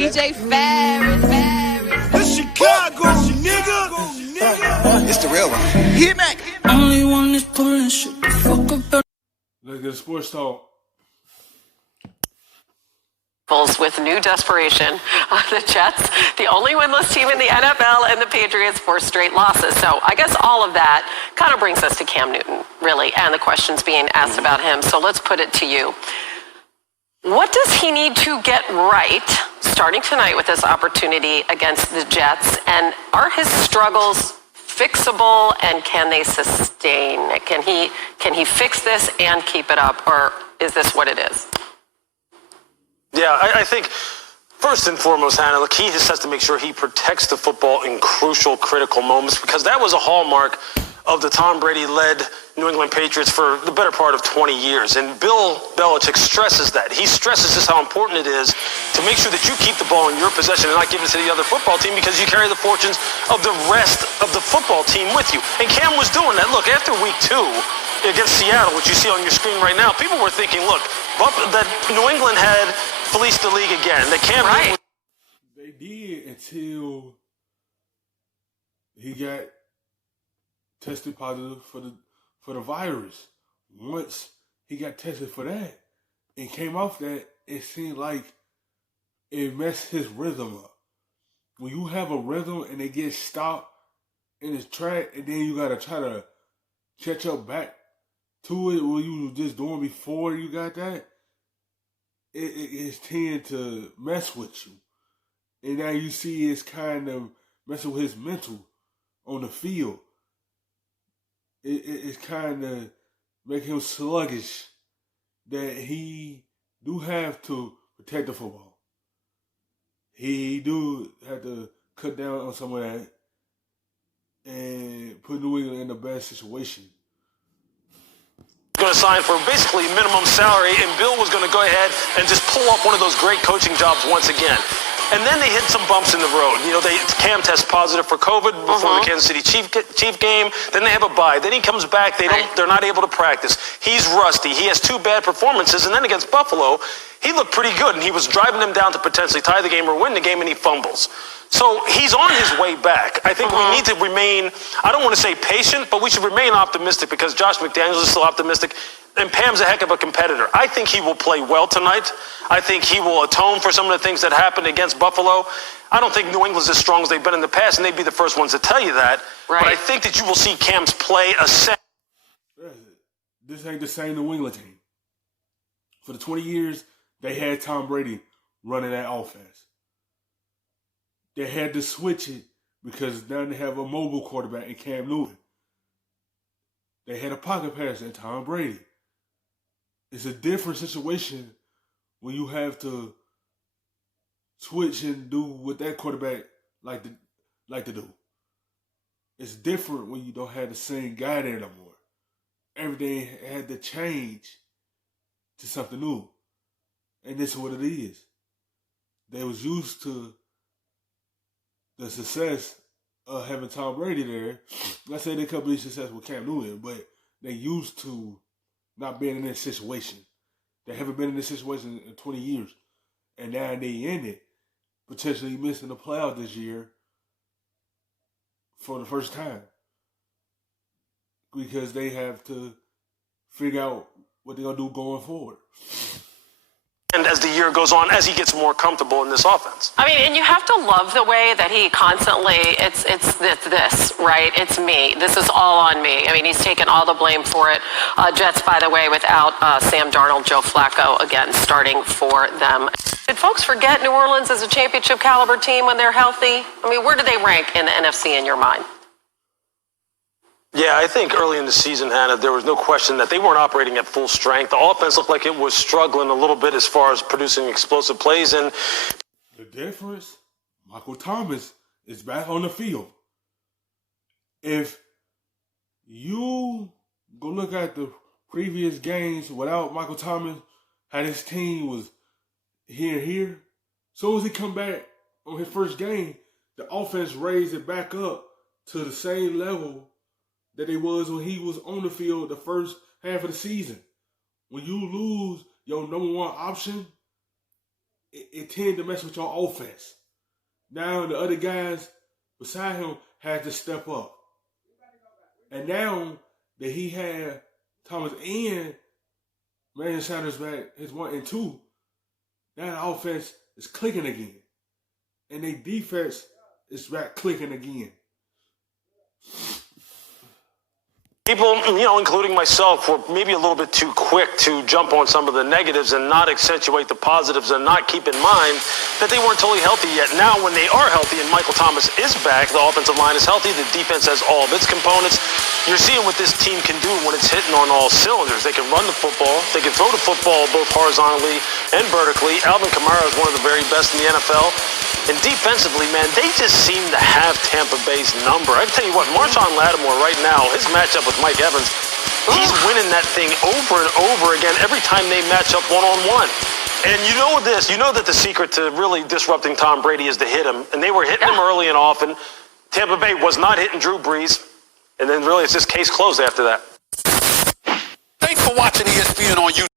DJ Ferris. The Chicago, nigga. It's the real one. Hit me. Only one is pulling shit the fuck up. Let's get a sports talk. With new desperation. The Jets, the only winless team in the NFL, and the Patriots, 4 straight losses. So I guess all of that kind of brings us to Cam Newton, really, and the questions being asked about him. So let's put it to you. What does he need to get right starting tonight with this opportunity against the Jets? And are his struggles fixable, and can they sustain? Can he fix this and keep it up, or is this what it is? Yeah, I think first and foremost, Hannah, look, he just has to make sure he protects the football in crucial, critical moments, because that was a hallmark of the Tom Brady-led New England Patriots for the better part of 20 years. And Bill Belichick stresses that. He stresses just how important it is to make sure that you keep the ball in your possession and not give it to the other football team, because you carry the fortunes of the rest of the football team with you. And Cam was doing that. Look, after week 2 against Seattle, which you see on your screen right now, people were thinking, look, that New England had fleeced the league again. They can't. Right. They did until he got tested positive for the virus. Once he got tested for that and came off that, it seemed like it messed his rhythm up. When you have a rhythm and it gets stopped in its track, and then you gotta try to catch up back to it what you were just doing before you got that, it tend to mess with you. And now you see it's kind of messing with his mental on the field. It's kind of making him sluggish, that he do have to protect the football. He do have to cut down on some of that and put New England in a bad situation. Going to sign for basically minimum salary, and Bill was going to go ahead and just pull off one of those great coaching jobs once again. And then they hit some bumps in the road. You know, Cam tests positive for COVID before the Kansas City Chief game. Then they have a bye. Then he comes back. They're not able to practice. He's rusty. He has 2 bad performances. And then against Buffalo, he looked pretty good, and he was driving them down to potentially tie the game or win the game, and he fumbles. So he's on his way back. I think we need to remain, I don't want to say patient, but we should remain optimistic, because Josh McDaniels is still optimistic, and Pam's a heck of a competitor. I think he will play well tonight. I think he will atone for some of the things that happened against Buffalo. I don't think New England's as strong as they've been in the past, and they'd be the first ones to tell you that. Right. But I think that you will see Cam's play ascend. This ain't the same New England team. For the 20 years, they had Tom Brady running that offense. They had to switch it because now they have a mobile quarterback in Cam Newton. They had a pocket passer in Tom Brady. It's a different situation when you have to switch and do what that quarterback like to do. It's different when you don't have the same guy there no more. Everything had to change to something new. And this is what it is. They was used to the success of having Tom Brady there. Let's say they could be successful with Cam Newton, but they used to not being in this situation. They haven't been in this situation in 20 years. And now they in it, potentially missing the playoff this year for the first time. Because they have to figure out what they're going to do going forward. And as the year goes on, as he gets more comfortable in this offense. I mean, and you have to love the way that he constantly, it's this, right? It's me. This is all on me. I mean, he's taken all the blame for it. Jets, by the way, without Sam Darnold, Joe Flacco, again, starting for them. Did folks forget New Orleans is a championship caliber team when they're healthy? I mean, where do they rank in the NFC in your mind? Yeah, I think early in the season, Hannah, there was no question that they weren't operating at full strength. The offense looked like it was struggling a little bit as far as producing explosive plays. And the difference, Michael Thomas is back on the field. If you go look at the previous games without Michael Thomas, how his team was here and here, as soon as he come back on his first game, the offense raised it back up to the same level that it was when he was on the field the first half of the season. When you lose your number one option, it tended to mess with your offense. Now the other guys beside him had to step up. And now that he had Thomas and Emmanuel Sanders back, his 1 and 2, now the offense is clicking again. And their defense is back clicking again. People, including myself, were maybe a little bit too quick to jump on some of the negatives and not accentuate the positives and not keep in mind that they weren't totally healthy yet. Now, when they are healthy and Michael Thomas is back, the offensive line is healthy, the defense has all of its components. You're seeing what this team can do when it's hitting on all cylinders. They can run the football, they can throw the football both horizontally and vertically. Alvin Kamara is one of the very best in the NFL. And defensively, man, they just seem to have Tampa Bay's number. I can tell you what, Marshawn Lattimore right now, his matchup with Mike Evans, he's winning that thing over and over again every time they match up one-on-one. And you know this, you know that the secret to really disrupting Tom Brady is to hit him. And they were hitting him early and often. Tampa Bay was not hitting Drew Brees. And then really it's just case closed after that. Thanks for watching ESPN on YouTube.